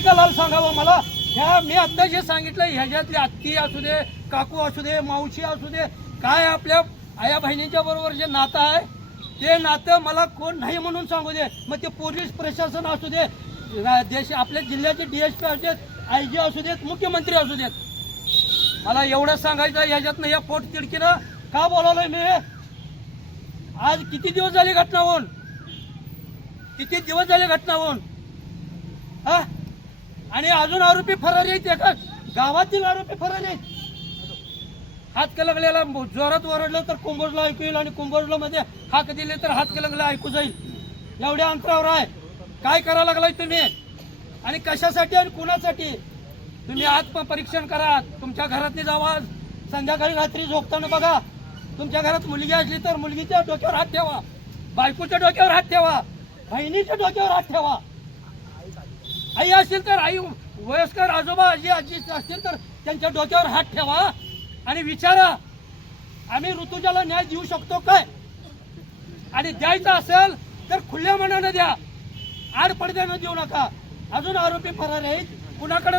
नाही का लाल सांगावं मला? ह्या मी आता जे सांगितलं ह्याच्यातली आत्ती असू दे, काकू असू दे, मावशी असू दे, काय आपल्या आया बहिणीच्या बरोबर जे नातं आहे ते नातं मला कोण नाही म्हणून सांगू दे. मग ते पोलीस प्रशासन असू दे, देश आपल्या जिल्ह्याचे DSP असू देत, IG असू देत, मुख्यमंत्री असू देत, मला एवढं सांगायचं ह्याच्यातनं या पोट तिडकीनं का बोलावलंय मी? आज किती दिवस झाले घटना होऊन? किती दिवस झाले घटना होऊन? हा, आणि अजून आरोपी फरारी आहेत. एका गावातील आरोपी फरारी आहेत. हात कलगलेला जोरात ओरडलं तर कुंभोजला ऐकू येईल आणि कुंभोजला मध्ये हाक दिले तर हात कलगला ऐकू जाईल. एवढ्या अंतरावर आहे. काय करायला लागलाय तुम्ही आणि कशासाठी आणि कुणासाठी? तुम्ही आत्मपरीक्षण करा. तुमच्या घरातली जावा, संध्याकाळी रात्री झोपताना बघा. तुमच्या घरात मुलगी असली तर मुलगीच्या डोक्यावर हात ठेवा, बायकोच्या डोक्यावर हात ठेवा, बहिणीच्या डोक्यावर हात ठेवा. आई असतील तर आई, वयस्कर आजोबा आजी असतील तर त्यांच्या डोक्यावर हात ठेवा आणि विचारा आम्ही ऋतुजाला न्याय देऊ शकतो काय? आणि द्यायचा असेल तर खुल्या मनानं द्या, आडपडद्यानं देऊ नका. अजून आरोपी फरार आहेत. कुणाकडे